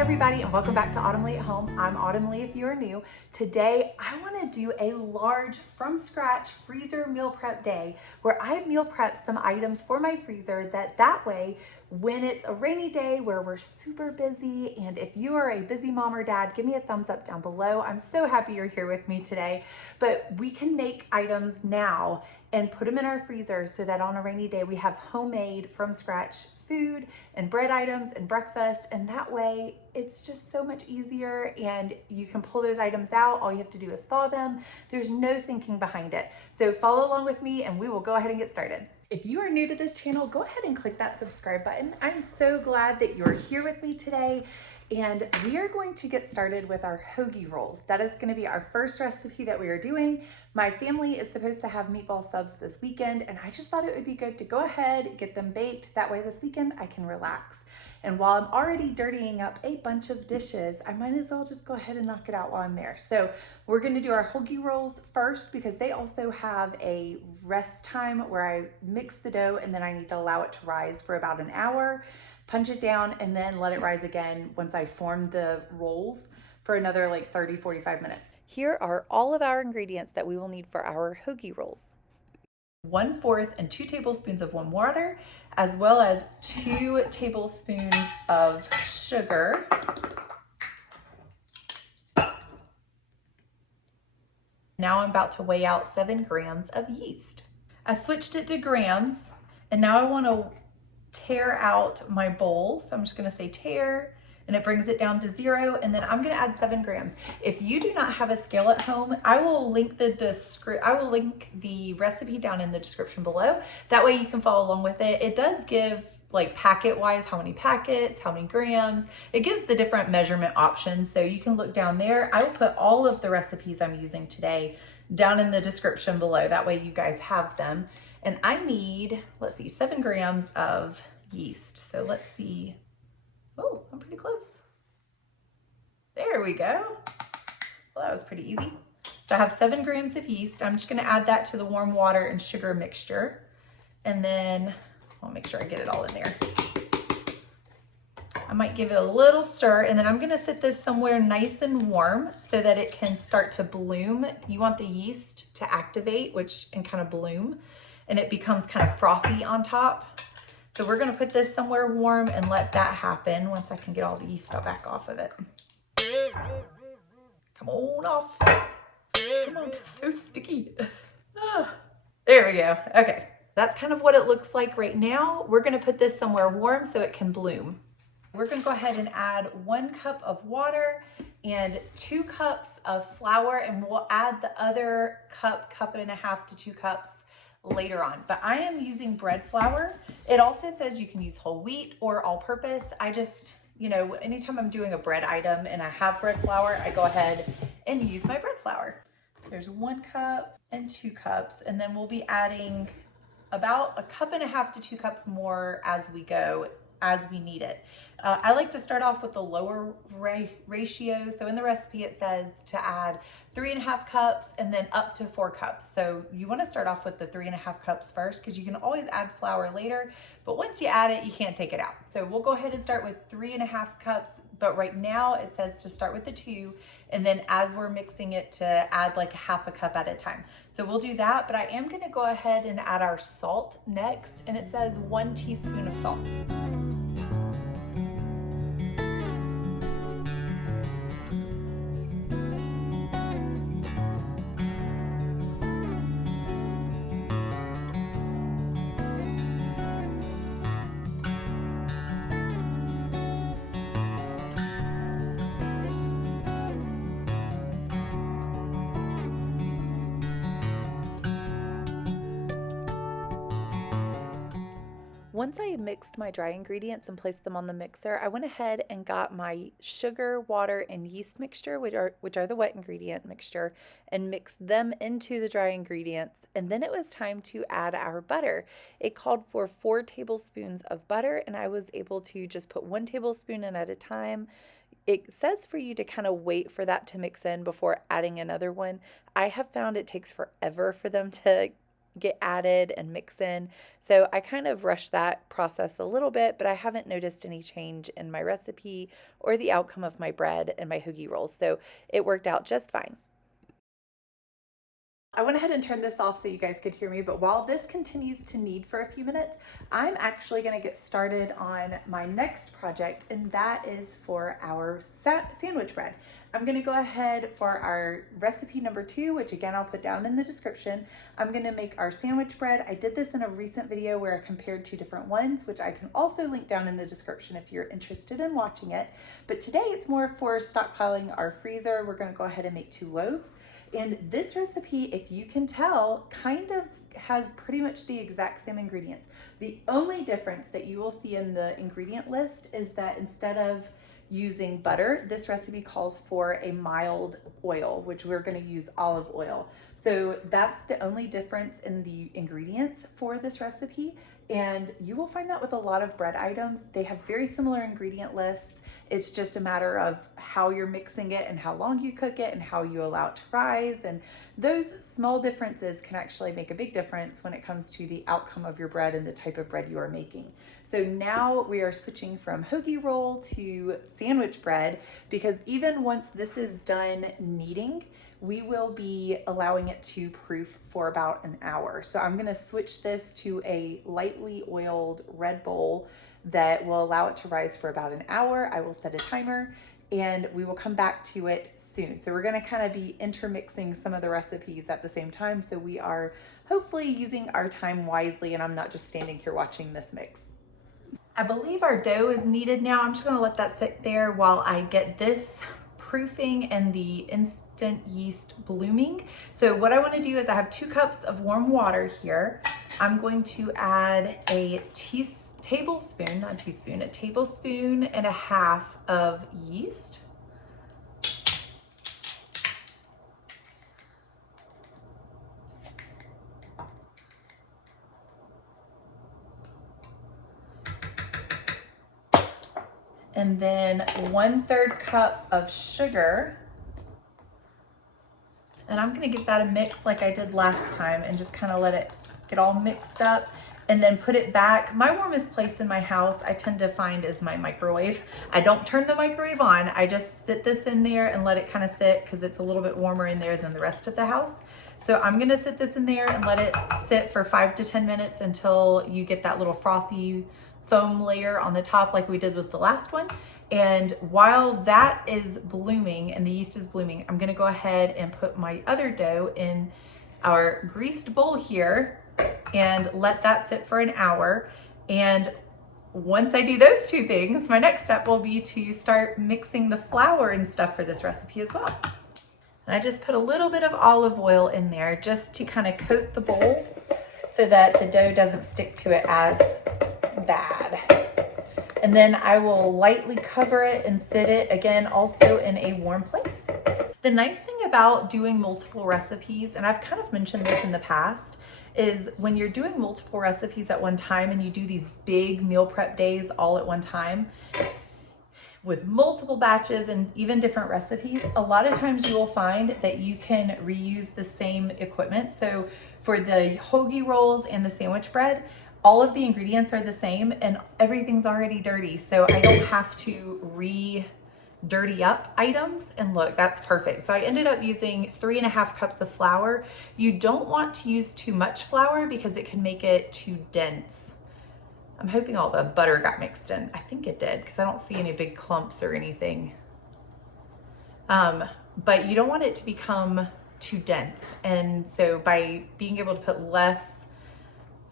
everybody, and welcome back to Autumn Leigh at Home. I'm Autumn Leigh if you are new. Today, I want to do a large from scratch freezer meal prep day where I meal prep some items for my freezer that way when it's a rainy day where we're super busy, and if you are a busy mom or dad, give me a thumbs up down below. I'm so happy you're here with me today, but we can make items now and put them in our freezer so that on a rainy day we have homemade from scratch food and bread items and breakfast, and that way it's just so much easier and you can pull those items out. All you have to do is thaw them. There's no thinking behind it. So follow along with me and we will go ahead and get started. If you are new to this channel, go ahead and click that subscribe button. I'm so glad that you're here with me today. And we are going to get started with our hoagie rolls. That is gonna be our first recipe that we are doing. My family is supposed to have meatball subs this weekend, and I just thought it would be good to go ahead, get them baked. That way this weekend I can relax. And while I'm already dirtying up a bunch of dishes, I might as well just go ahead and knock it out while I'm there. So we're gonna do our hoagie rolls first because they also have a rest time where I mix the dough and then I need to allow it to rise for about an hour, punch it down, and then let it rise again once I form the rolls for another like 30-45 minutes. Here are all of our ingredients that we will need for our hoagie rolls. 1/4 and 2 tablespoons of warm water, as well as 2 tablespoons of sugar. Now I'm about to weigh out 7 grams of yeast. I switched it to grams, and now I want to tear out my bowl. So I'm just gonna say tear, and it brings it down to 0, and then I'm gonna add 7 grams. If you do not have a scale at home, I will link the recipe down in the description below. That way you can follow along with it. It does give like packet wise how many packets, how many grams. It gives the different measurement options, so you can look down there. I will put all of the recipes I'm using today down in the description below. That way you guys have them. And I need, let's see, 7 grams of yeast. So let's see. Oh, I'm pretty close. There we go. Well, that was pretty easy. So I have 7 grams of yeast. I'm just gonna add that to the warm water and sugar mixture. And then I'll make sure I get it all in there. I might give it a little stir, and then I'm gonna sit this somewhere nice and warm so that it can start to bloom. You want the yeast to activate, and kind of bloom, and it becomes kind of frothy on top. So we're gonna put this somewhere warm and let that happen once I can get all the yeast back off of it. Come on off. Come on, it's so sticky. Oh, there we go. Okay, that's kind of what it looks like right now. We're gonna put this somewhere warm so it can bloom. We're gonna go ahead and add 1 cup of water and 2 cups of flour, and we'll add the other cup and a half to 2 cups later on. But I am using bread flour. It also says you can use whole wheat or all purpose. I just, anytime I'm doing a bread item and I have bread flour, I go ahead and use my bread flour. There's 1 cup and 2 cups, and then we'll be adding about 1.5 cups to 2 cups more as we go, as we need it. I like to start off with the lower ratio. So in the recipe, it says to add 3.5 cups and then up to 4 cups. So you want to start off with the 3.5 cups first, because you can always add flour later, but once you add it, you can't take it out. So we'll go ahead and start with 3.5 cups, but right now it says to start with the 2, and then as we're mixing it to add like 1/2 cup at a time. So we'll do that, but I am going to go ahead and add our salt next, and it says 1 teaspoon of salt. Once I mixed my dry ingredients and placed them on the mixer, I went ahead and got my sugar, water, and yeast mixture, which are the wet ingredient mixture, and mixed them into the dry ingredients. And then it was time to add our butter. It called for 4 tablespoons of butter, and I was able to just put 1 tablespoon in at a time. It says for you to kind of wait for that to mix in before adding another one. I have found it takes forever for them to get added and mix in. So I kind of rushed that process a little bit, but I haven't noticed any change in my recipe or the outcome of my bread and my hoagie rolls. So it worked out just fine. I went ahead and turned this off so you guys could hear me, but while this continues to knead for a few minutes, I'm actually gonna get started on my next project, and that is for our sandwich bread. I'm gonna go ahead for our recipe number 2, which again, I'll put down in the description. I'm gonna make our sandwich bread. I did this in a recent video where I compared 2 different ones, which I can also link down in the description if you're interested in watching it. But today it's more for stockpiling our freezer. We're gonna go ahead and make 2 loaves. And this recipe, if you can tell, kind of has pretty much the exact same ingredients. The only difference that you will see in the ingredient list is that instead of using butter, this recipe calls for a mild oil, which we're going to use olive oil. So that's the only difference in the ingredients for this recipe. And you will find that with a lot of bread items. They have very similar ingredient lists. It's just a matter of how you're mixing it and how long you cook it and how you allow it to rise. And those small differences can actually make a big difference when it comes to the outcome of your bread and the type of bread you are making. So now we are switching from hoagie roll to sandwich bread, because even once this is done kneading, we will be allowing it to proof for about an hour. So I'm gonna switch this to a lightly oiled red bowl that will allow it to rise for about an hour. I will set a timer and we will come back to it soon. So we're gonna kind of be intermixing some of the recipes at the same time. So we are hopefully using our time wisely and I'm not just standing here watching this mix. I believe our dough is kneaded now. I'm just gonna let that sit there while I get this proofing and the instant yeast blooming. So what I want to do is I have 2 cups of warm water here. I'm going to add a tablespoon and a half of yeast. And then 1/3 cup of sugar. And I'm gonna give that a mix like I did last time and just kind of let it get all mixed up and then put it back. My warmest place in my house I tend to find is my microwave. I don't turn the microwave on. I just sit this in there and let it kind of sit because it's a little bit warmer in there than the rest of the house. So I'm gonna sit this in there and let it sit for 5 to 10 minutes until you get that little frothy foam layer on the top like we did with the last one. And while that is blooming and the yeast is blooming, I'm gonna go ahead and put my other dough in our greased bowl here and let that sit for an hour. And once I do those 2 things, my next step will be to start mixing the flour and stuff for this recipe as well. And I just put a little bit of olive oil in there just to kind of coat the bowl so that the dough doesn't stick to it as bad. And then I will lightly cover it and sit it again also in a warm place. The nice thing about doing multiple recipes, and I've kind of mentioned this in the past, is when you're doing multiple recipes at one time and you do these big meal prep days all at one time with multiple batches and even different recipes, a lot of times you will find that you can reuse the same equipment. So for the hoagie rolls and the sandwich bread, all of the ingredients are the same and everything's already dirty. So I don't have to dirty up items. And look, that's perfect. So I ended up using 3.5 cups of flour. You don't want to use too much flour because it can make it too dense. I'm hoping all the butter got mixed in. I think it did because I don't see any big clumps or anything. But you don't want it to become too dense. And so by being able to put less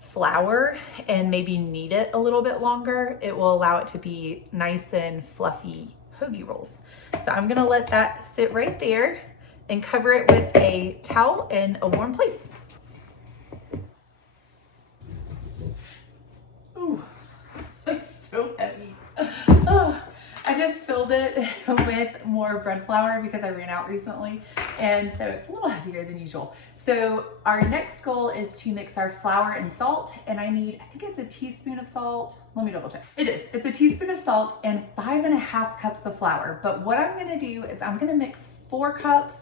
flour and maybe knead it a little bit longer, it will allow it to be nice and fluffy hoagie rolls. So I'm gonna let that sit right there and cover it with a towel in a warm place. Ooh, it's so heavy. Oh, I just filled it with more bread flour because I ran out recently, and so it's a little heavier than usual. So our next goal is to mix our flour and salt, and I think it's a teaspoon of salt. Let me double check. It's a teaspoon of salt and 5.5 cups of flour. But what I'm gonna do is I'm gonna mix 4 cups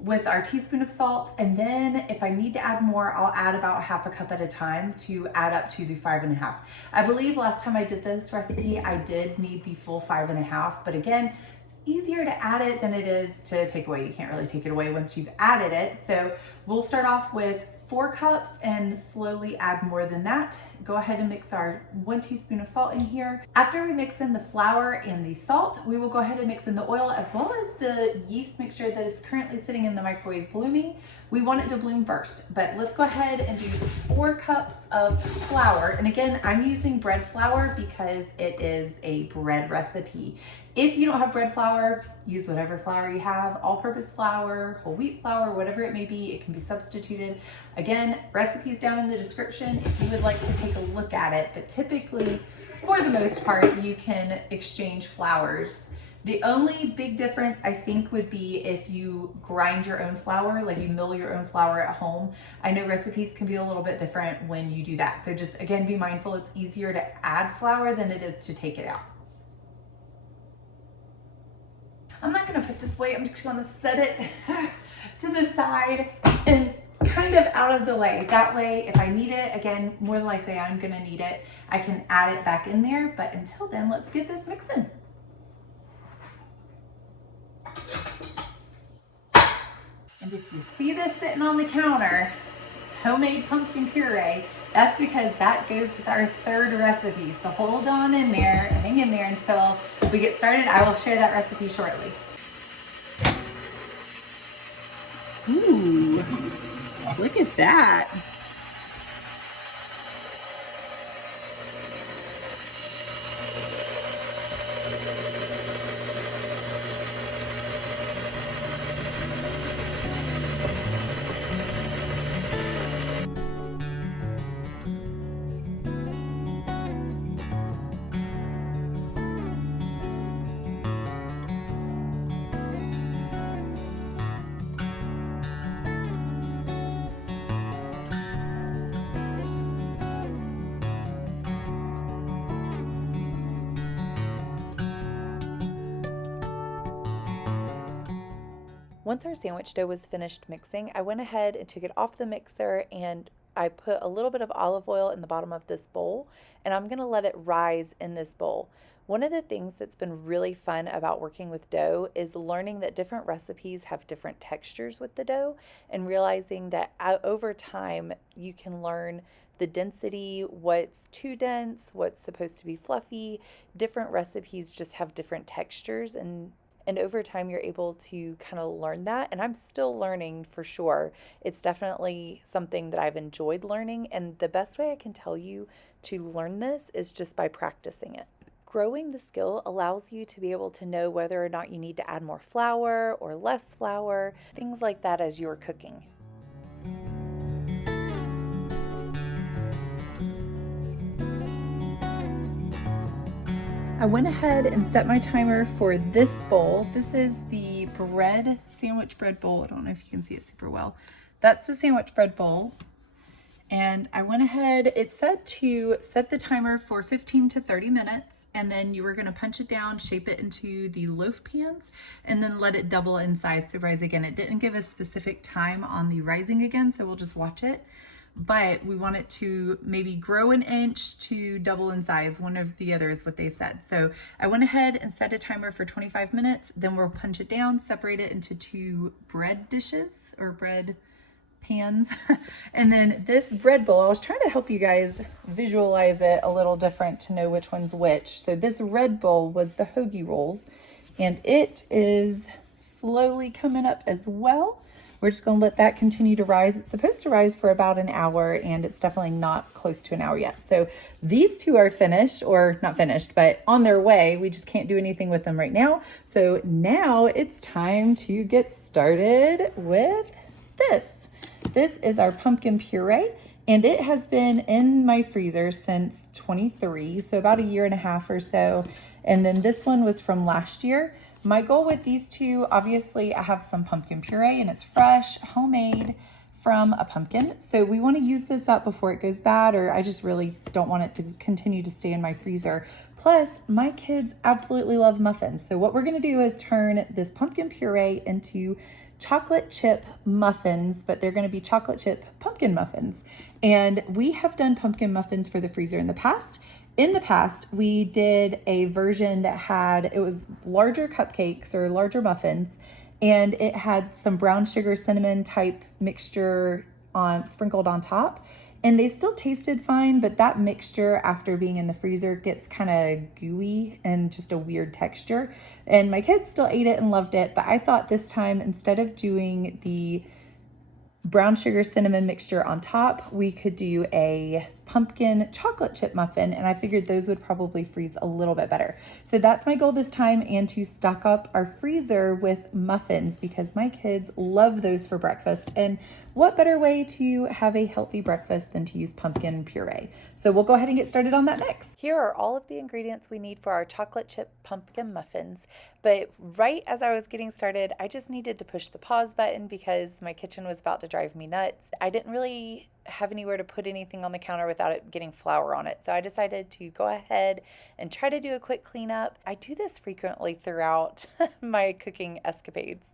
with our teaspoon of salt. And then if I need to add more, I'll add about half a cup at a time to add up to the 5.5. I believe last time I did this recipe, I did need the full 5.5, but again, it's easier to add it than it is to take away. You can't really take it away once you've added it. So we'll start off with 4 cups and slowly add more than that. Go ahead and mix our 1 teaspoon of salt in here. After we mix in the flour and the salt, we will go ahead and mix in the oil as well as the yeast mixture that is currently sitting in the microwave blooming. We want it to bloom first, but let's go ahead and do 4 cups of flour. And again, I'm using bread flour because it is a bread recipe. If you don't have bread flour, use whatever flour you have, all-purpose flour, whole wheat flour, whatever it may be, it can be substituted. Again, recipes down in the description if you would like to take a look at it, but typically, for the most part, you can exchange flours. The only big difference I think would be if you grind your own flour, like you mill your own flour at home. I know recipes can be a little bit different when you do that. So just again, be mindful, it's easier to add flour than it is to take it out. I'm not gonna put this away, I'm just gonna set it to the side and kind of out of the way. That way, if I need it, again, more than likely I'm gonna need it, I can add it back in there. But until then, let's get this mixing. And if you see this sitting on the counter, homemade pumpkin puree, that's because that goes with our 3rd recipe. So hold on in there, hang in there until we get started. I will share that recipe shortly. Ooh, look at that. Once our sandwich dough was finished mixing, I went ahead and took it off the mixer and I put a little bit of olive oil in the bottom of this bowl, and I'm gonna let it rise in this bowl. One of the things that's been really fun about working with dough is learning that different recipes have different textures with the dough, and realizing that over time you can learn the density, what's too dense, what's supposed to be fluffy. Different recipes just have different textures, and over time you're able to kind of learn that. And I'm still learning for sure. It's definitely something that I've enjoyed learning, and the best way I can tell you to learn this is just by practicing it. Growing the skill allows you to be able to know whether or not you need to add more flour or less flour, things like that as you're cooking. I went ahead and set my timer for this bowl. This is the sandwich bread bowl. I don't know if you can see it super well. That's the sandwich bread bowl. And I went ahead, it said to set the timer for 15 to 30 minutes, and then you were gonna punch it down, shape it into the loaf pans, and then let it double in size to rise again. It didn't give a specific time on the rising again, so we'll just watch it. But we want it to maybe grow an inch to double in size. One of the other is what they said. So I went ahead and set a timer for 25 minutes, then we'll punch it down, separate it into 2 bread dishes or bread pans. And then this bread bowl, I was trying to help you guys visualize it a little different to know which one's which. So this red bowl was the hoagie rolls, and it is slowly coming up as well. We're just gonna let that continue to rise. It's supposed to rise for about an hour, and it's definitely not close to an hour yet. So these 2 are finished, or not finished, but on their way. We just can't do anything with them right now. So now it's time to get started with this. This is our pumpkin puree, and it has been in my freezer since 23, so about 1.5 years or so. And then this one was from last year. My goal with these 2, obviously I have some pumpkin puree and it's fresh, homemade from a pumpkin. So we want to use this up before it goes bad, or I just really don't want it to continue to stay in my freezer. Plus, my kids absolutely love muffins. So what we're going to do is turn this pumpkin puree into chocolate chip muffins, but they're going to be chocolate chip pumpkin muffins. And we have done pumpkin muffins for the freezer in the past. In the past, we did a version that had, it was larger cupcakes or larger muffins, and it had some brown sugar cinnamon type mixture on sprinkled on top. And they still tasted fine, but that mixture after being in the freezer gets kind of gooey and just a weird texture. And my kids still ate it and loved it, but I thought this time, instead of doing the brown sugar cinnamon mixture on top, we could do a pumpkin chocolate chip muffin, and I figured those would probably freeze a little bit better. So that's my goal this time, and to stock up our freezer with muffins because my kids love those for breakfast. And what better way to have a healthy breakfast than to use pumpkin puree? So we'll go ahead and get started on that next. Here are all of the ingredients we need for our chocolate chip pumpkin muffins. But right as I was getting started, I just needed to push the pause button because my kitchen was about to drive me nuts. I didn't really have anywhere to put anything on the counter without it getting flour on it. So I decided to go ahead and try to do a quick cleanup. I do this frequently throughout my cooking escapades.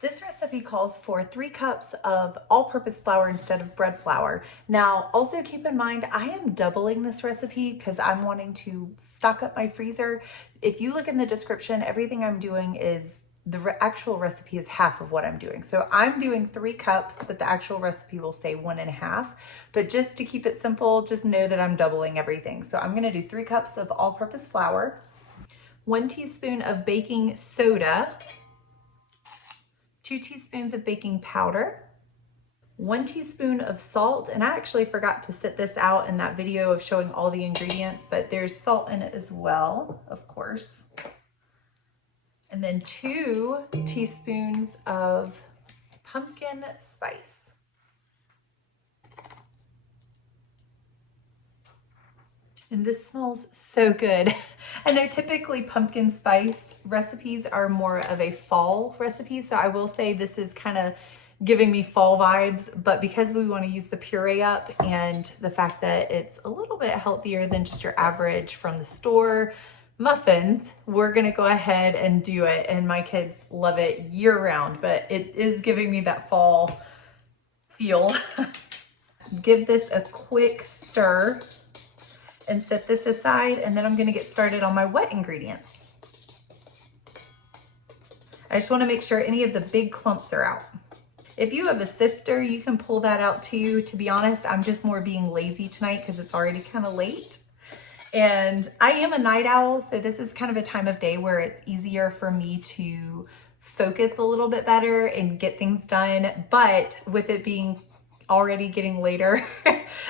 This recipe calls for 3 cups of all-purpose flour instead of bread flour. Now, also keep in mind, I am doubling this recipe because I'm wanting to stock up my freezer. If you look in the description, everything I'm doing is, the actual recipe is half of what I'm doing. So I'm doing 3 cups, but the actual recipe will say 1.5. But just to keep it simple, just know that I'm doubling everything. So I'm gonna do 3 cups of all-purpose flour, 1 teaspoon of baking soda, 2 teaspoons of baking powder, 1 teaspoon of salt, and I actually forgot to set this out in that video of showing all the ingredients, but there's salt in it as well, of course. And then 2 teaspoons of pumpkin spice. And this smells so good. I know typically pumpkin spice recipes are more of a fall recipe, so I will say this is kind of giving me fall vibes, but because we want to use the puree up and the fact that it's a little bit healthier than just your average from the store muffins, we're gonna go ahead and do it, and my kids love it year round, but it is giving me that fall feel. Give this a quick stir and set this aside, and then I'm gonna get started on my wet ingredients. I just wanna make sure any of the big clumps are out. If you have a sifter, you can pull that out too. To be honest, I'm just more being lazy tonight because it's already kind of late. And I am a night owl, so this is kind of a time of day where it's easier for me to focus a little bit better and get things done. But with it being already getting later,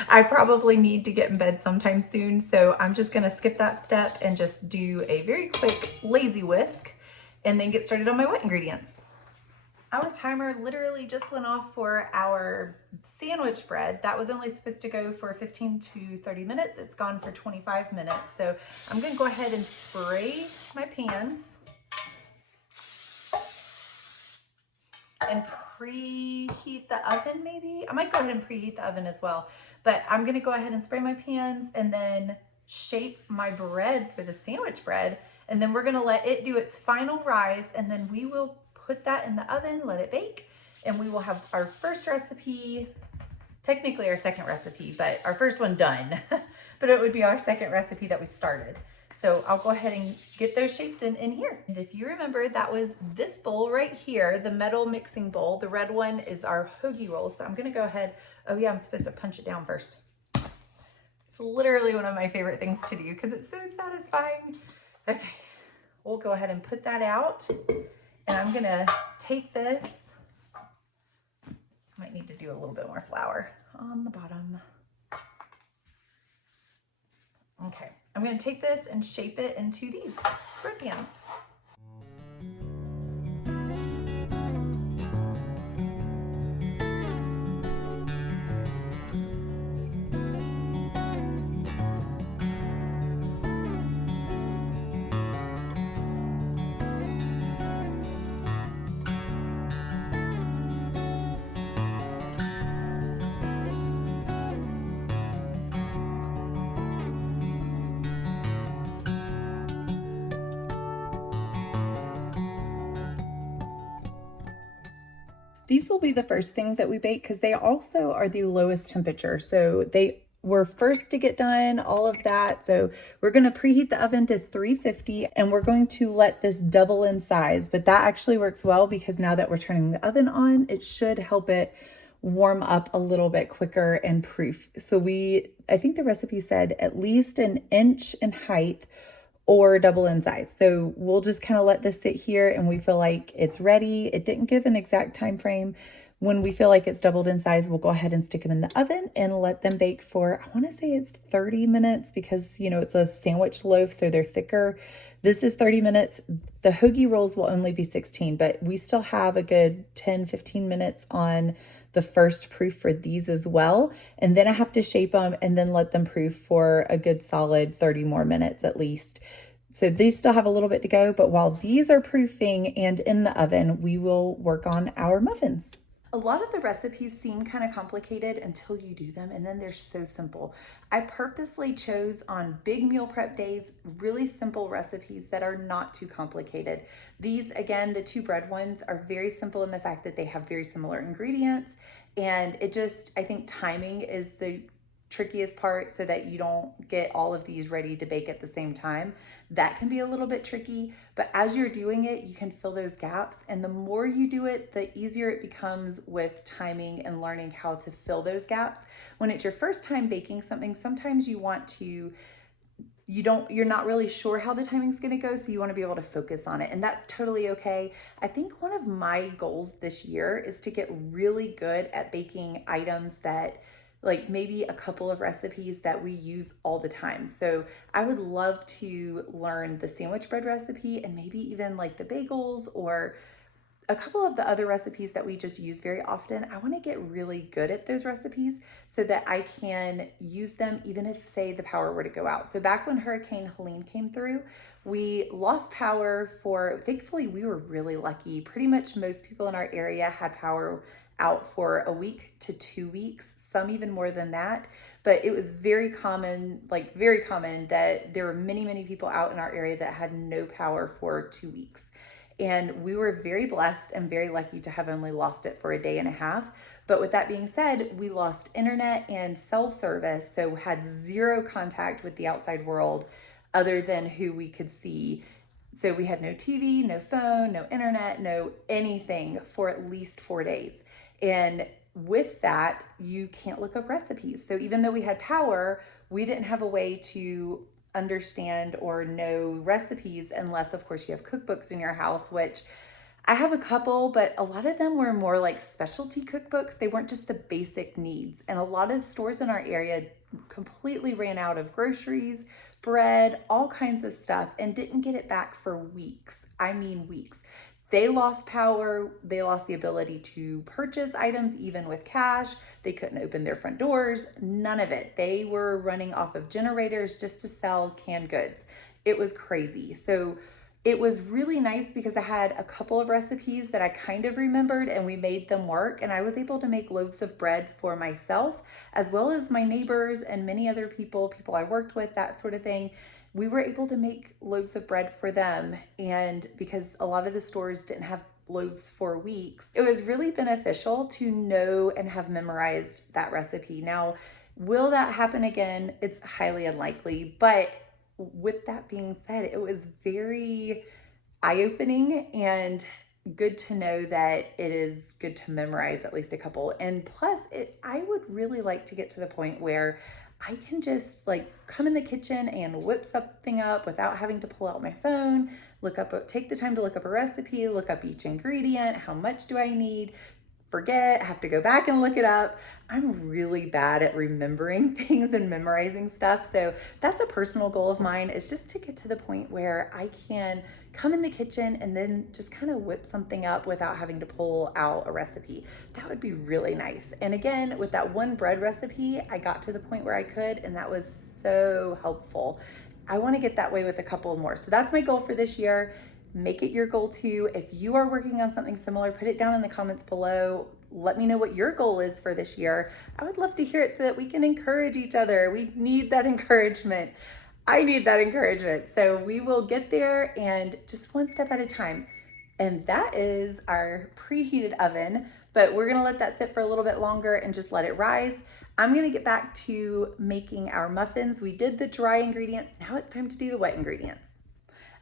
I probably need to get in bed sometime soon. So I'm just gonna skip that step and just do a very quick lazy whisk and then get started on my wet ingredients. Our timer literally just went off for our sandwich bread. That was only supposed to go for 15 to 30 minutes. It's gone for 25 minutes. So I'm gonna go ahead and spray my pans and preheat the oven maybe. I might go ahead and preheat the oven as well, but I'm gonna go ahead and spray my pans and then shape my bread for the sandwich bread. And then we're gonna let it do its final rise, and then we will put that in the oven, let it bake, and we will have our first recipe, technically our second recipe, but our first one done. But it would be our second recipe that we started. So I'll go ahead and get those shaped in here. And if you remember, that was this bowl right here, the metal mixing bowl. The red one is our hoagie roll. So I'm gonna go ahead, oh yeah, I'm supposed to punch it down first. It's literally one of my favorite things to do because it's so satisfying. Okay, we'll go ahead and put that out. And I'm gonna take this, I might need to do a little bit more flour on the bottom. Okay, I'm gonna take this and shape it into these bread pans. These will be the first thing that we bake because they also are the lowest temperature. So they were first to get done, all of that. So we're going to preheat the oven to 350 and we're going to let this double in size. But that actually works well because now that we're turning the oven on, it should help it warm up a little bit quicker and proof. So I think the recipe said at least an inch in height or double in size. So we'll just kind of let this sit here and we feel like it's ready. It didn't give an exact time frame. When we feel like it's doubled in size, we'll go ahead and stick them in the oven and let them bake for, I want to say it's 30 minutes because, it's a sandwich loaf, so they're thicker. This is 30 minutes. The hoagie rolls will only be 16, but we still have a good 10, 15 minutes on the first proof for these as well. And then I have to shape them and then let them proof for a good solid 30 more minutes at least. So these still have a little bit to go, but while these are proofing and in the oven, we will work on our muffins. A lot of the recipes seem kind of complicated until you do them, and then they're so simple. I purposely chose on big meal prep days, really simple recipes that are not too complicated. These, again, the two bread ones are very simple in the fact that they have very similar ingredients, and I think timing is the trickiest part so that you don't get all of these ready to bake at the same time. That can be a little bit tricky, but as you're doing it, you can fill those gaps. And the more you do it, the easier it becomes with timing and learning how to fill those gaps. When it's your first time baking something, sometimes you're not really sure how the timing's gonna go, so you wanna be able to focus on it, and that's totally okay. I think one of my goals this year is to get really good at baking items that, like maybe a couple of recipes that we use all the time. So I would love to learn the sandwich bread recipe and maybe even like the bagels or a couple of the other recipes that we just use very often. I want to get really good at those recipes so that I can use them even if, say, the power were to go out. So back when Hurricane Helene came through, we lost power thankfully we were really lucky. Pretty much most people in our area had power out for a week to 2 weeks, some even more than that. But it was very common that there were many, many people out in our area that had no power for 2 weeks. And we were very blessed and very lucky to have only lost it for a day and a half. But with that being said, we lost internet and cell service, so had zero contact with the outside world other than who we could see. So we had no TV, no phone, no internet, no anything for at least 4 days. And with that, you can't look up recipes. So even though we had power, we didn't have a way to understand or know recipes unless, of course, you have cookbooks in your house, which I have a couple, but a lot of them were more like specialty cookbooks. They weren't just the basic needs. And a lot of stores in our area completely ran out of groceries, bread, all kinds of stuff, and didn't get it back for weeks. I mean, weeks. They lost power. They lost the ability to purchase items, even with cash. They couldn't open their front doors, none of it. They were running off of generators just to sell canned goods. It was crazy. So it was really nice because I had a couple of recipes that I kind of remembered and we made them work. And I was able to make loaves of bread for myself, as well as my neighbors and many other people I worked with, that sort of thing. We were able to make loaves of bread for them. And because a lot of the stores didn't have loaves for weeks, it was really beneficial to know and have memorized that recipe. Now, will that happen again? It's highly unlikely. But with that being said, it was very eye-opening and good to know that it is good to memorize at least a couple. And plus, I would really like to get to the point where I can just like come in the kitchen and whip something up without having to pull out my phone, take the time to look up a recipe, look up each ingredient, how much do I need, have to go back and look it up. I'm really bad at remembering things and memorizing stuff. So that's a personal goal of mine, is just to get to the point where I can come in the kitchen and then just kind of whip something up without having to pull out a recipe. That would be really nice. And again, with that one bread recipe, I got to the point where I could, and that was so helpful. I want to get that way with a couple more. So that's my goal for this year. Make it your goal too. If you are working on something similar, put it down in the comments below. Let me know what your goal is for this year. I would love to hear it so that we can encourage each other. We need that encouragement. I need that encouragement. So we will get there, and just one step at a time. And that is our preheated oven. but we're gonna let that sit for a little bit longer and just let it rise. I'm gonna get back to making our muffins. We did the dry ingredients. Now it's time to do the wet ingredients.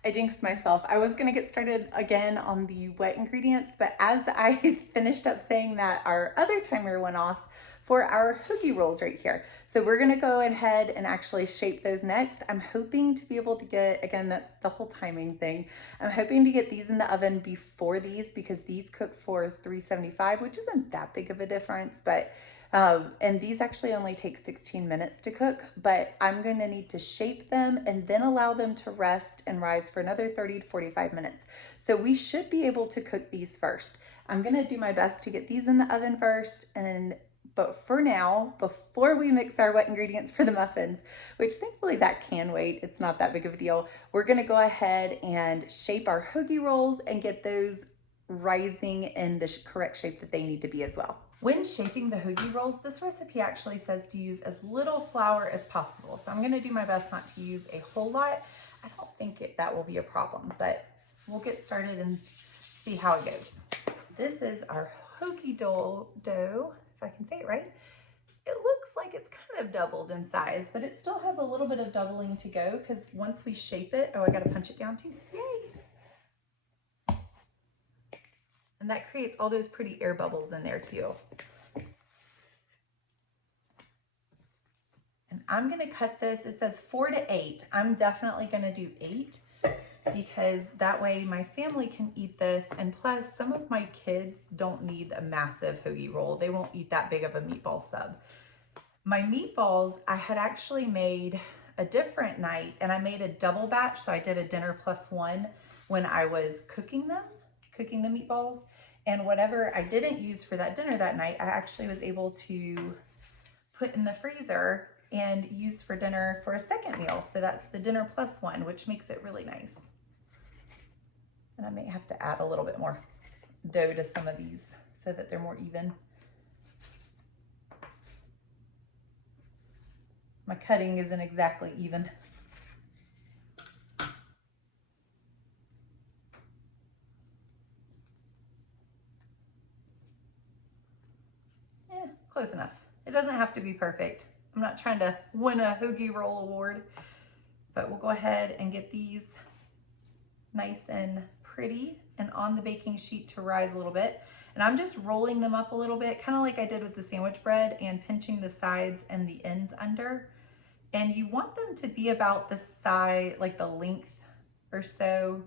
I jinxed myself. I was gonna get started again on the wet ingredients, but as I finished up saying that, our other timer went off for our hoagie rolls right here. So we're gonna go ahead and actually shape those next. I'm hoping to be able to get, again, that's the whole timing thing. I'm hoping to get these in the oven before these because these cook for 375, which isn't that big of a difference, but and these actually only take 16 minutes to cook, but I'm going to need to shape them and then allow them to rest and rise for another 30 to 45 minutes. So we should be able to cook these first. I'm going to do my best to get these in the oven first, but for now, before we mix our wet ingredients for the muffins, which thankfully that can wait, it's not that big of a deal, we're going to go ahead and shape our hoagie rolls and get those rising in the correct shape that they need to be as well. When shaping the hoagie rolls, this recipe actually says to use as little flour as possible. So I'm gonna do my best not to use a whole lot. I don't think that will be a problem, but we'll get started and see how it goes. This is our hoagie dough, if I can say it right. It looks like it's kind of doubled in size, but it still has a little bit of doubling to go because once we shape it, oh, I gotta punch it down too, yay. And that creates all those pretty air bubbles in there too. And I'm gonna cut this, it says 4 to 8. I'm definitely gonna do 8 because that way my family can eat this. And plus some of my kids don't need a massive hoagie roll. They won't eat that big of a meatball sub. My meatballs, I had actually made a different night and I made a double batch. So I did a dinner plus one when I was cooking the meatballs, and whatever I didn't use for that dinner that night, I actually was able to put in the freezer and use for dinner for a second meal. So that's the dinner plus one, which makes it really nice. And I may have to add a little bit more dough to some of these so that they're more even. My cutting isn't exactly even. Close enough. It doesn't have to be perfect. I'm not trying to win a hoagie roll award, but we'll go ahead and get these nice and pretty and on the baking sheet to rise a little bit. And I'm just rolling them up a little bit, kind of like I did with the sandwich bread, and pinching the sides and the ends under. And you want them to be about the size, like the length or so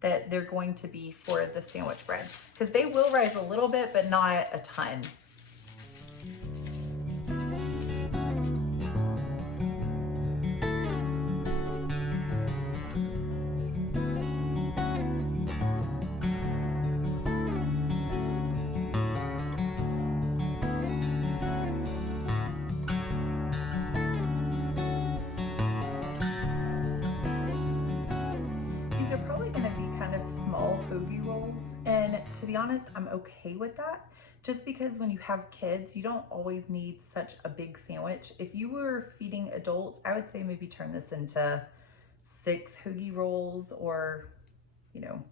that they're going to be for the sandwich bread, because they will rise a little bit, but not a ton. These are probably going to be kind of small hoagie rolls, and to be honest, I'm okay with that, just because when you have kids, you don't always need such a big sandwich. If you were feeding adults, I would say maybe turn this into 6 hoagie rolls, or, you know,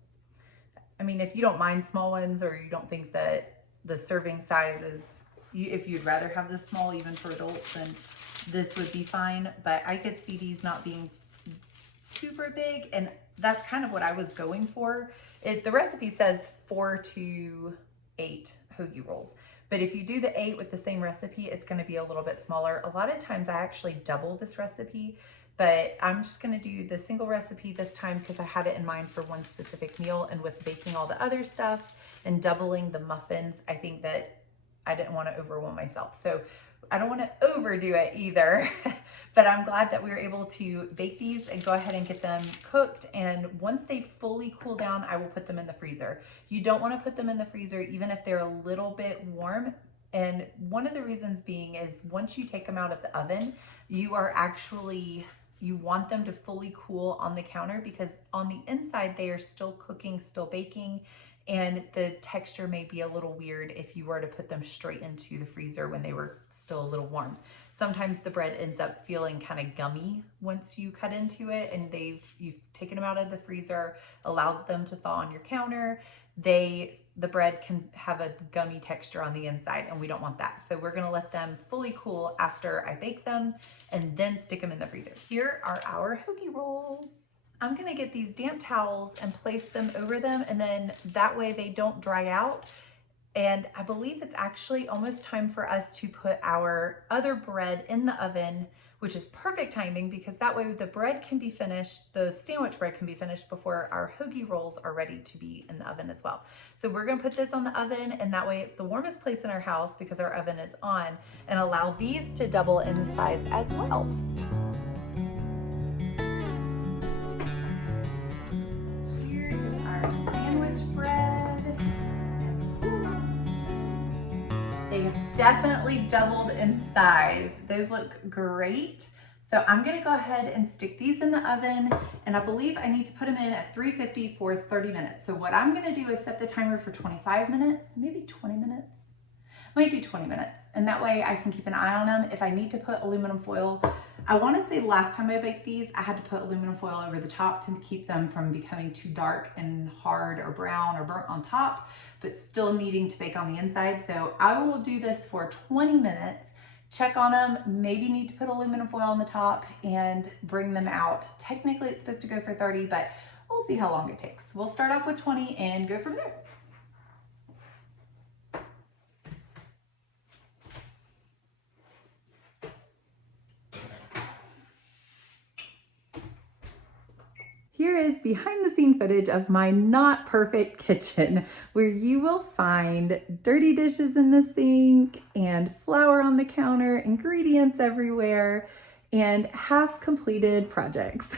I mean, if you don't mind small ones, or you don't think that the serving size is, if you'd rather have this small even for adults, then this would be fine. But I could see these not being super big, and that's kind of what I was going for. The recipe says 4 to 8 hoagie rolls, but if you do the 8 with the same recipe, it's going to be a little bit smaller. A lot of times I actually double this recipe, but I'm just going to do the single recipe this time because I had it in mind for one specific meal. And with baking all the other stuff and doubling the muffins, I think that I didn't want to overwhelm myself. So I don't want to overdo it either, but I'm glad that we were able to bake these and go ahead and get them cooked. And once they fully cool down, I will put them in the freezer. You don't want to put them in the freezer even if they're a little bit warm. And one of the reasons being is once you take them out of the oven, you want them to fully cool on the counter, because on the inside they are still cooking, still baking, and the texture may be a little weird if you were to put them straight into the freezer when they were still a little warm. Sometimes the bread ends up feeling kind of gummy once you cut into it and you've taken them out of the freezer, allowed them to thaw on your counter. The bread can have a gummy texture on the inside, and we don't want that. So we're gonna let them fully cool after I bake them and then stick them in the freezer. Here are our hoagie rolls. I'm gonna get these damp towels and place them over them, and then that way they don't dry out. And I believe it's actually almost time for us to put our other bread in the oven, which is perfect timing because that way the bread can be finished, the sandwich bread can be finished before our hoagie rolls are ready to be in the oven as well. So we're gonna put this on the oven, and that way it's the warmest place in our house because our oven is on, and allow these to double in size as well. Here is our sandwich bread. They have definitely doubled in size. Those look great. So I'm gonna go ahead and stick these in the oven, and I believe I need to put them in at 350 for 30 minutes. So what I'm gonna do is set the timer for 25 minutes, maybe 20 minutes. I might do 20 minutes, and that way I can keep an eye on them. If I need to put aluminum foil, I wanna say last time I baked these, I had to put aluminum foil over the top to keep them from becoming too dark and hard or brown or burnt on top, but still needing to bake on the inside. So I will do this for 20 minutes, check on them, maybe need to put aluminum foil on the top and bring them out. Technically it's supposed to go for 30, but we'll see how long it takes. We'll start off with 20 and go from there. Here is behind the scene footage of my not perfect kitchen, where you will find dirty dishes in the sink and flour on the counter, ingredients everywhere, and half completed projects.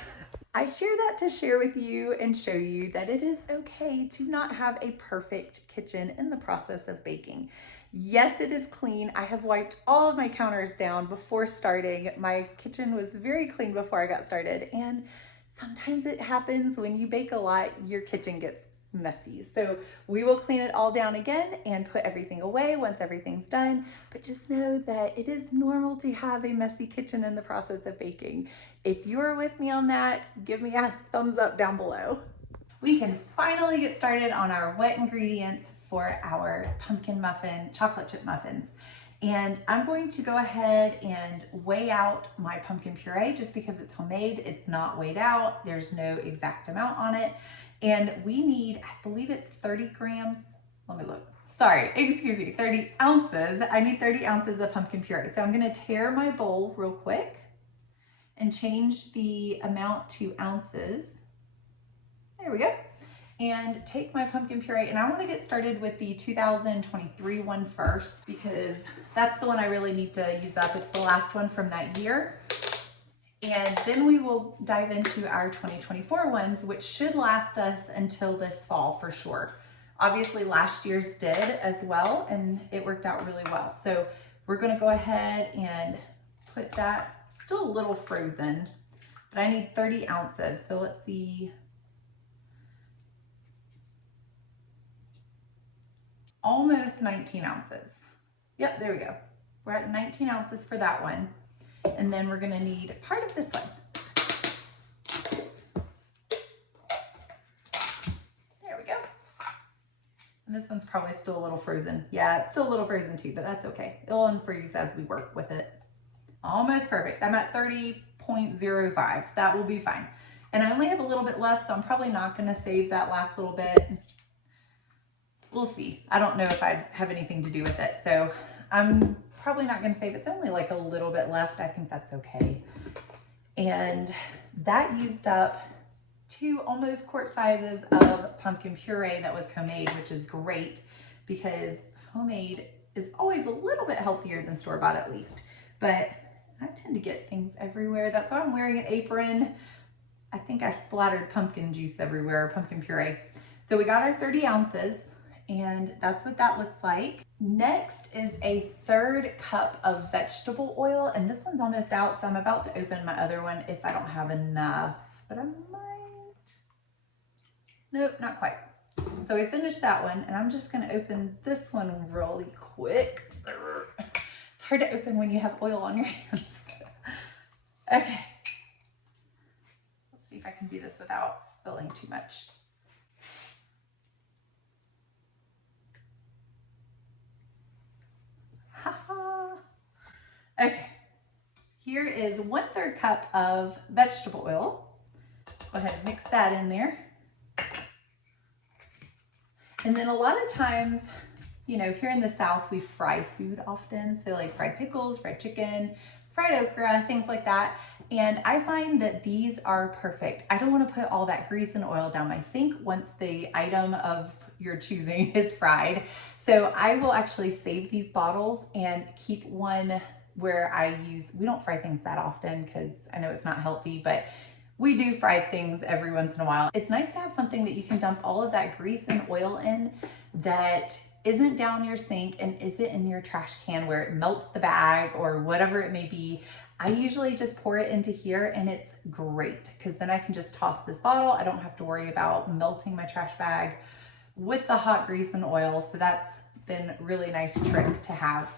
I share that to share with you and show you that it is okay to not have a perfect kitchen in the process of baking. Yes, it is clean. I have wiped all of my counters down before starting. My kitchen was very clean before I got started, and sometimes it happens when you bake a lot, your kitchen gets messy. So we will clean it all down again and put everything away once everything's done. But just know that it is normal to have a messy kitchen in the process of baking. If you're with me on that, give me a thumbs up down below. We can finally get started on our wet ingredients for our pumpkin muffin, chocolate chip muffins. And I'm going to go ahead and weigh out my pumpkin puree just because it's homemade. It's not weighed out. There's no exact amount on it. And we need, I believe it's 30 grams. Let me look. Sorry, excuse me, 30 ounces. I need 30 ounces of pumpkin puree. So I'm gonna tear my bowl real quick and change the amount to ounces. There we go. And take my pumpkin puree, and I want to get started with the 2023 one first because that's the one I really need to use up. It's the last one from that year. And then we will dive into our 2024 ones, which should last us until this fall for sure. Obviously last year's did as well, and it worked out really well. So we're going to go ahead and put that, still a little frozen, but I need 30 ounces. So let's see. Almost 19 ounces. Yep, there we go. We're at 19 ounces for that one. And then we're gonna need part of this one. There we go. And this one's probably still a little frozen. Yeah, it's still a little frozen too, but that's okay. It'll unfreeze as we work with it. Almost perfect. I'm at 30.05. That will be fine. And I only have a little bit left, so I'm probably not gonna save that last little bit. We'll see. I don't know if I have anything to do with it. So I'm probably not gonna save it. It's only like a little bit left. I think that's okay. And that used up 2 almost quart sizes of pumpkin puree that was homemade, which is great because homemade is always a little bit healthier than store-bought at least. But I tend to get things everywhere. That's why I'm wearing an apron. I think I splattered pumpkin juice everywhere, pumpkin puree. So we got our 30 ounces. And that's what that looks like. Next is a 1/3 cup of vegetable oil, and this one's almost out, so I'm about to open my other one if I don't have enough, but I might. Nope, not quite. So we finished that one, and I'm just gonna open this one really quick. It's hard to open when you have oil on your hands. Okay. Let's see if I can do this without spilling too much. Okay, here is 1/3 cup of vegetable oil. Go ahead and mix that in there. And then a lot of times, you know, here in the South, we fry food often. So like fried pickles, fried chicken, fried okra, things like that. And I find that these are perfect. I don't want to put all that grease and oil down my sink once the item of your choosing is fried. So I will actually save these bottles and keep one where I use, we don't fry things that often because I know it's not healthy, but we do fry things every once in a while. It's nice to have something that you can dump all of that grease and oil in that isn't down your sink and isn't in your trash can where it melts the bag or whatever it may be. I usually just pour it into here, and it's great because then I can just toss this bottle. I don't have to worry about melting my trash bag with the hot grease and oil. So that's been a really nice trick to have.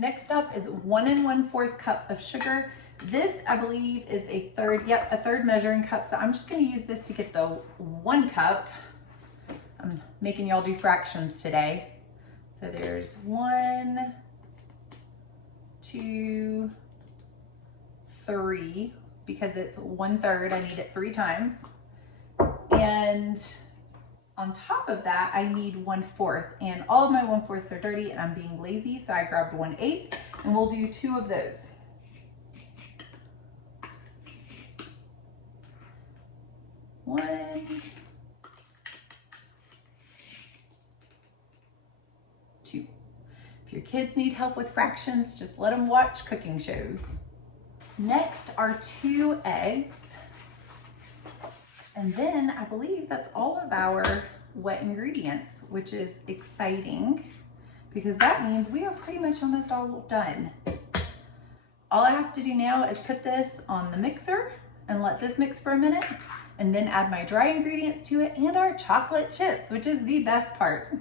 Next up is 1 1/4 cup of sugar. This, I believe, is a third measuring cup. So I'm just going to use this to get the 1 cup. I'm making y'all do fractions today. So there's 1, 2, 3, because it's 1/3. I need it 3 times. And on top of that, I need 1/4. And all of my 1/4s are dirty, and I'm being lazy, so I grabbed 1/8, and we'll do 2 of those. 1, 2. If your kids need help with fractions, just let them watch cooking shows. Next are 2 eggs. And then I believe that's all of our wet ingredients, which is exciting because that means we are pretty much almost all done. All I have to do now is put this on the mixer and let this mix for a minute, and then add my dry ingredients to it and our chocolate chips, which is the best part.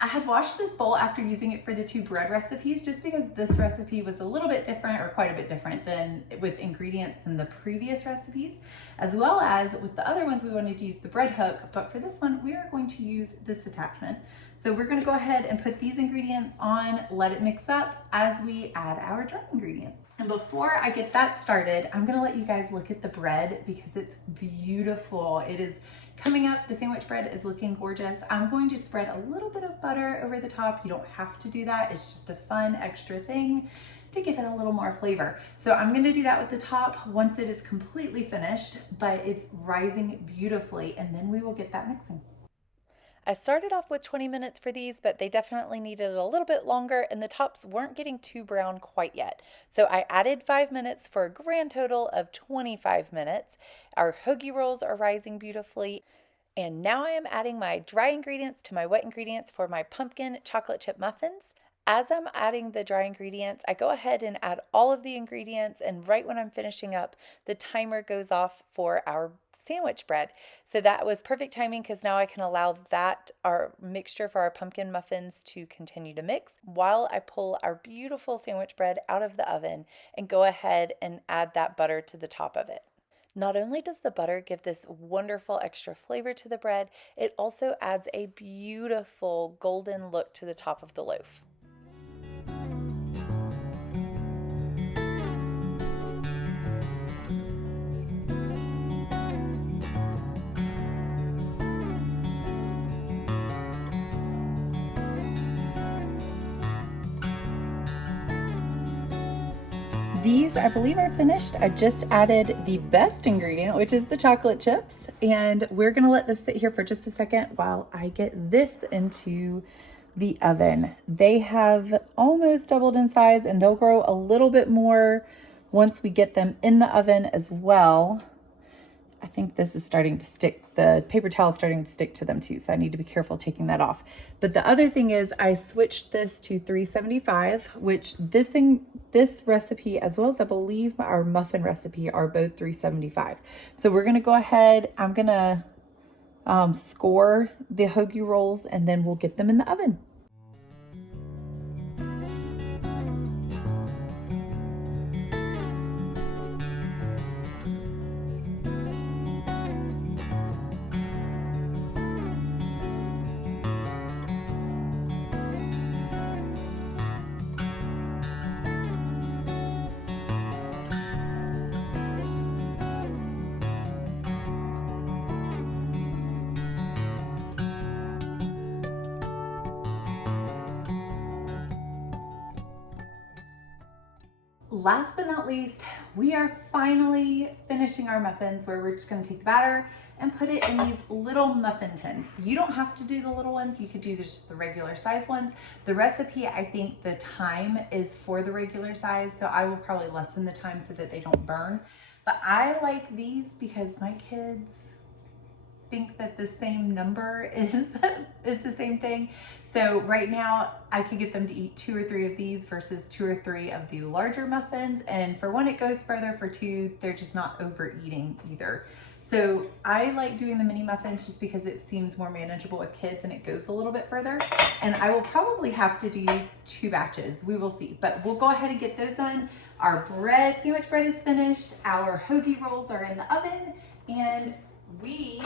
I had washed this bowl after using it for the 2 bread recipes just because this recipe was a little bit different, or quite a bit different than with ingredients than the previous recipes, as well as with the other ones we wanted to use the bread hook, but for this one we are going to use this attachment. So we're going to go ahead and put these ingredients on, let it mix up as we add our dry ingredients. And before I get that started, I'm going to let you guys look at the bread because it's beautiful. It is coming up. The sandwich bread is looking gorgeous. I'm going to spread a little bit of butter over the top. You don't have to do that. It's just a fun extra thing to give it a little more flavor. So I'm going to do that with the top once it is completely finished, but it's rising beautifully, and then we will get that mixing. I started off with 20 minutes for these, but they definitely needed a little bit longer, and the tops weren't getting too brown quite yet. So I added 5 minutes for a grand total of 25 minutes. Our hoagie rolls are rising beautifully. And now I am adding my dry ingredients to my wet ingredients for my pumpkin chocolate chip muffins. As I'm adding the dry ingredients, I go ahead and add all of the ingredients, and right when I'm finishing up, the timer goes off for our sandwich bread. So that was perfect timing because now I can allow that, our mixture for our pumpkin muffins, to continue to mix while I pull our beautiful sandwich bread out of the oven and go ahead and add that butter to the top of it. Not only does the butter give this wonderful extra flavor to the bread, it also adds a beautiful golden look to the top of the loaf. These, I believe, are finished. I just added the best ingredient, which is the chocolate chips, and we're gonna let this sit here for just a second while I get this into the oven. They have almost doubled in size, and they'll grow a little bit more once we get them in the oven as well. I think this is starting to stick, the paper towel is starting to stick to them too, so I need to be careful taking that off. But the other thing is I switched this to 375, which this recipe, as well as I believe our muffin recipe, are both 375. So we're gonna go ahead, I'm gonna score the hoagie rolls, and then we'll get them in the oven. Last but not least, we are finally finishing our muffins, where we're just going to take the batter and put it in these little muffin tins. You don't have to do the little ones. You could do just the regular size ones. The recipe, I think the time is for the regular size, so I will probably lessen the time so that they don't burn. But I like these because my kids think that the same number is the same thing. So right now I could get them to eat 2 or 3 of these versus 2 or 3 of the larger muffins. And for one, it goes further. For 2, they're just not overeating either. So I like doing the mini muffins just because it seems more manageable with kids and it goes a little bit further. And I will probably have to do 2 batches. We will see, but we'll go ahead and get those done. Our bread, sandwich bread is finished. Our hoagie rolls are in the oven, and we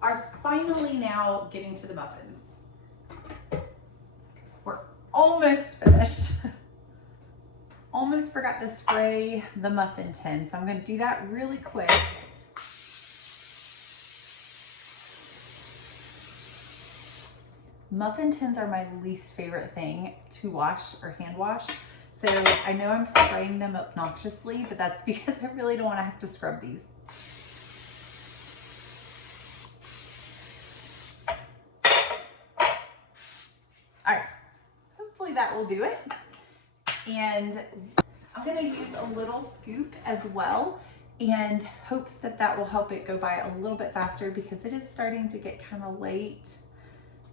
are finally now getting to the muffins. We're almost finished. Almost forgot to spray the muffin tin, so I'm going to do that really quick. Muffin tins are my least favorite thing to wash or hand wash. So I know I'm spraying them obnoxiously, but that's because I really don't want to have to scrub these. All right, hopefully that will do it. And I'm gonna use a little scoop as well, and hopes that that will help it go by a little bit faster, because it is starting to get kind of late.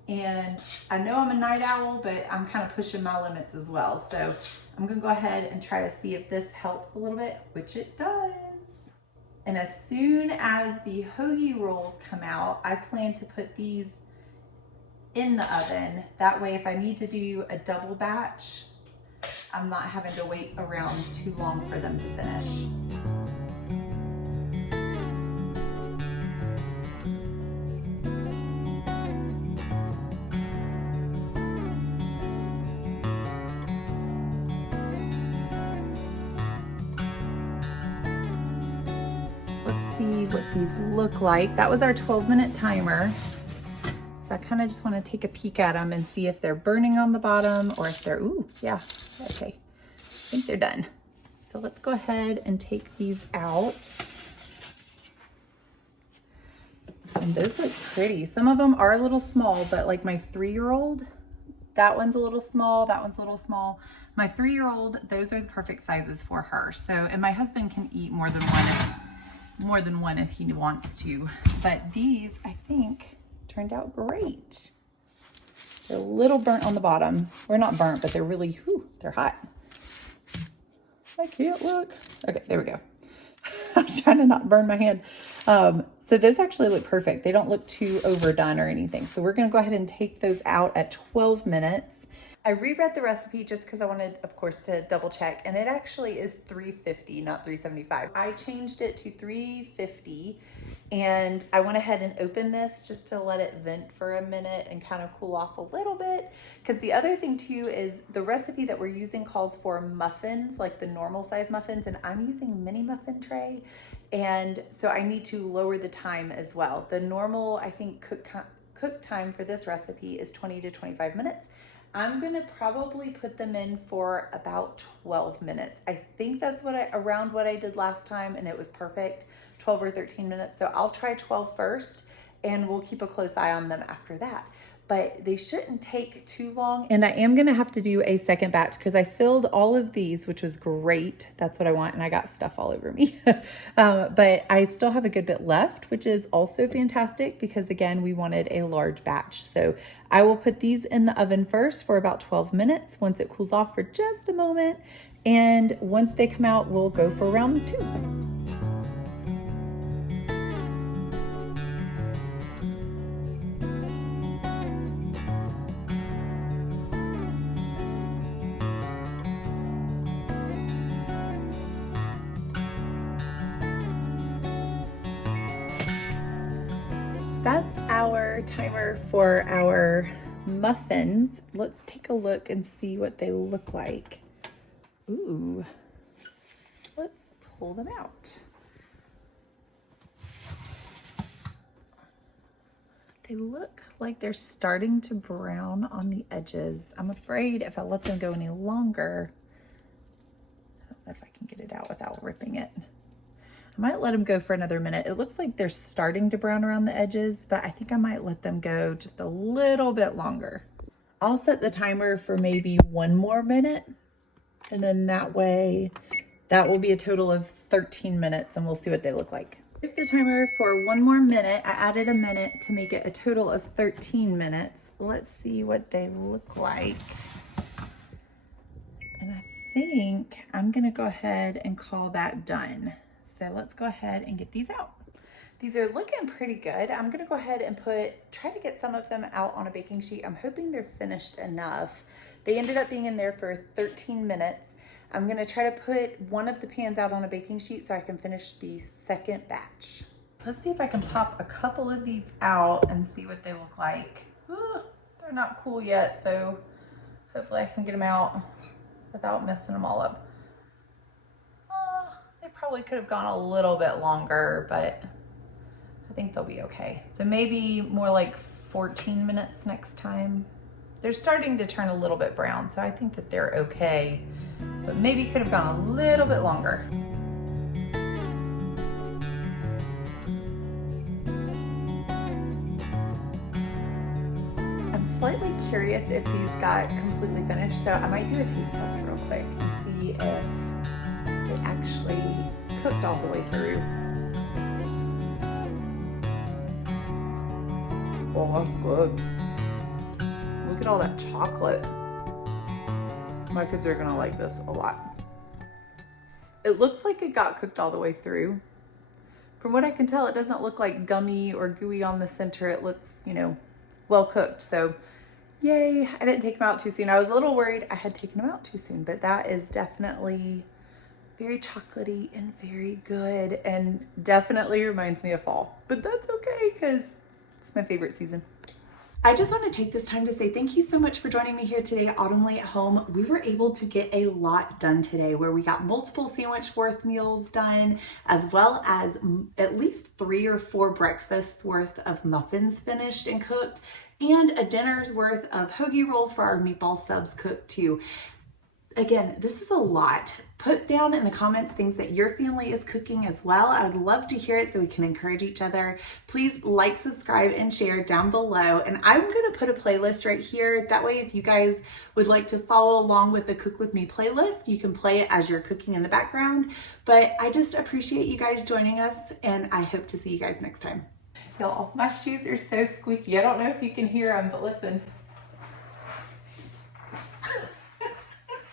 And I know I'm a night owl, but I'm kind of pushing my limits as well. So I'm gonna go ahead and try to see if this helps a little bit, which it does. And as soon as the hoagie rolls come out, I plan to put these in the oven. That way, if I need to do a double batch, I'm not having to wait around too long for them to finish. Let's see what these look like. That was our 12-minute timer. So I kind of just want to take a peek at them and see if they're burning on the bottom, or if they're, ooh, yeah, okay. I think they're done. So let's go ahead and take these out. And those look pretty. Some of them are a little small, but like my 3-year-old, that one's a little small, that one's a little small. My 3-year-old, those are the perfect sizes for her. So, and my husband can eat more than one if he wants to. But these, I think, turned out great. They're a little burnt on the bottom. Or not burnt, but they're really, whew, they're hot. I can't look. Okay, there we go. I was trying to not burn my hand. So those actually look perfect. They don't look too overdone or anything. So we're gonna go ahead and take those out at 12 minutes. I reread the recipe just because I wanted, of course, to double check, and it actually is 350, not 375. I changed it to 350, and I went ahead and opened this just to let it vent for a minute and kind of cool off a little bit. Because the other thing too is the recipe that we're using calls for muffins, like the normal size muffins, and I'm using mini muffin tray. And so I need to lower the time as well. The normal, I think, cook time for this recipe is 20 to 25 minutes. I'm gonna probably put them in for about 12 minutes. I think that's around what I did last time, and it was perfect, 12 or 13 minutes. So I'll try 12 first, and we'll keep a close eye on them after that. But they shouldn't take too long. And I am gonna have to do a second batch because I filled all of these, which was great. That's what I want, and I got stuff all over me. But I still have a good bit left, which is also fantastic because, again, we wanted a large batch. So I will put these in the oven first for about 12 minutes once it cools off for just a moment. And once they come out, we'll go for round 2. That's our timer for our muffins. Let's take a look and see what they look like. Ooh, let's pull them out. They look like they're starting to brown on the edges. I'm afraid if I let them go any longer, I don't know if I can get it out without ripping it. I might let them go for another minute. It looks like they're starting to brown around the edges, but I think I might let them go just a little bit longer. I'll set the timer for maybe 1 more minute, and then that way, that will be a total of 13 minutes, and we'll see what they look like. Here's the timer for 1 more minute. I added a minute to make it a total of 13 minutes. Let's see what they look like. And I think I'm gonna go ahead and call that done. So let's go ahead and get these out. These are looking pretty good. I'm gonna go ahead and try to get some of them out on a baking sheet. I'm hoping they're finished enough. They ended up being in there for 13 minutes. I'm gonna try to put one of the pans out on a baking sheet so I can finish the second batch. Let's see if I can pop a couple of these out and see what they look like. Ooh, they're not cool yet, so hopefully I can get them out without messing them all up. They probably could have gone a little bit longer, but I think they'll be okay. So maybe more like 14 minutes next time. They're starting to turn a little bit brown, so I think that they're okay, but maybe could have gone a little bit longer. I'm slightly curious if these got completely finished, so I might do a taste test real quick and see if it actually cooked all the way through. Oh, that's good. Look at all that chocolate. My kids are gonna like this a lot. It looks like it got cooked all the way through. From what I can tell, it doesn't look like gummy or gooey on the center. It looks, you know, well cooked. So yay, I didn't take them out too soon. I was a little worried I had taken them out too soon, but that is definitely very chocolatey and very good, and definitely reminds me of fall. But that's okay because it's my favorite season. I just want to take this time to say thank you so much for joining me here today at Autumn Leigh at Home. We were able to get a lot done today, where we got multiple sandwich worth meals done, as well as at least 3 or 4 breakfasts worth of muffins finished and cooked, and a dinner's worth of hoagie rolls for our meatball subs cooked too. Again, this is a lot. Put down in the comments things that your family is cooking as well. I would love to hear it so we can encourage each other. Please like, subscribe, and share down below. And I'm gonna put a playlist right here. That way, if you guys would like to follow along with the Cook With Me playlist, you can play it as you're cooking in the background. But I just appreciate you guys joining us, and I hope to see you guys next time. Y'all, my shoes are so squeaky. I don't know if you can hear them, but listen.